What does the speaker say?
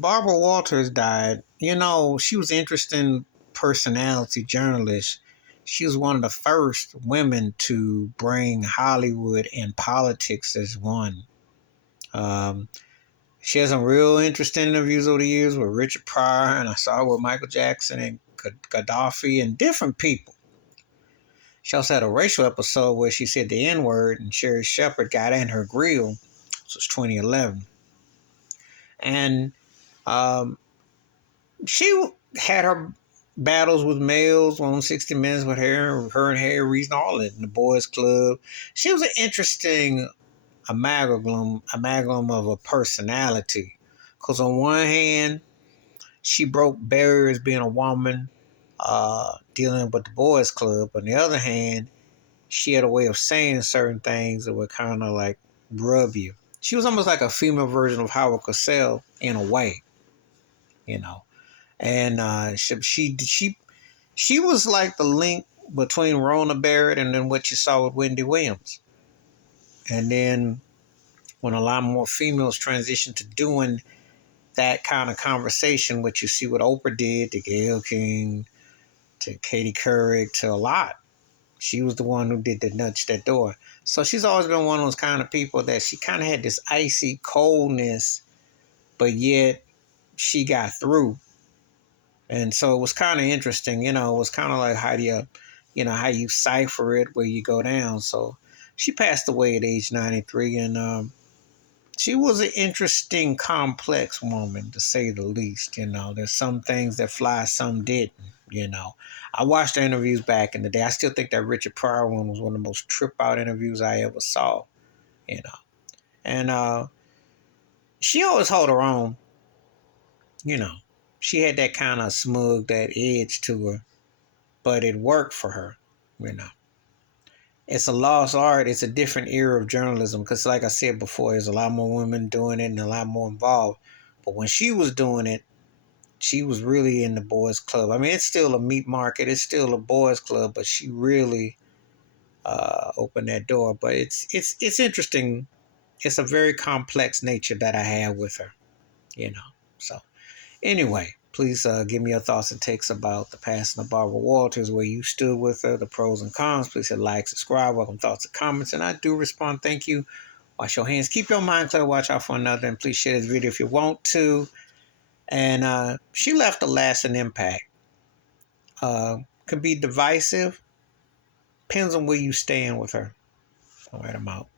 Barbara Walters died. You know, she was an interesting personality journalist. She was one of the first women to bring Hollywood and politics as one. Um, she has some real interesting interviews over the years with Richard Pryor, and I saw her with Michael Jackson and Gaddafi and different people. She also had a racial episode where she said the N word and Sherry Shepherd got in her grill. This was 2011. And um, she had her battles with males on 60 Minutes with her and Harry Reese and all that in the boys club. She was an interesting amalgam of a personality. Because on one hand, she broke barriers being a woman, dealing with the boys club. On the other hand, she had a way of saying certain things that would kind of like rub you. She was almost like a female version of Howard Cosell in a way, you know. And she was like the link between Rona Barrett and then what you saw with Wendy Williams. And then when a lot more females transitioned to doing that kind of conversation, what you see what Oprah did to Gayle King, to Katie Couric, to a lot. She was the one who did the nudge that door. So she's always been one of those kind of people that she kind of had this icy coldness, but yet she got through. And so it was kind of interesting, you know, it was kind of like how do how you cipher it where you go down. So she passed away at age 93, and she was an interesting, complex woman, to say the least. You know, there's some things that fly, some didn't. You know, I watched the interviews back in the day. I still think that Richard Pryor one was one of the most trip out interviews I ever saw. You know, and she always held her own. You know, she had that kind of smug, that edge to her, but it worked for her. You know, it's a lost art. It's a different era of journalism because, like I said before, there's a lot more women doing it and a lot more involved. But when she was doing it, she was really in the boys' club. I mean, it's still a meat market. It's still a boys' club, but she really opened that door. But it's interesting. It's a very complex nature that I have with her. You know. So anyway, please give me your thoughts and takes about the passing of Barbara Walters, where you stood with her, the pros and cons. Please hit like, subscribe, welcome thoughts and comments, and I do respond. Thank you. Wash your hands. Keep your mind clear. Watch out for another, and please share this video if you want to. And she left a lasting impact. Can be divisive. Depends on where you stand with her. All right, I'm out.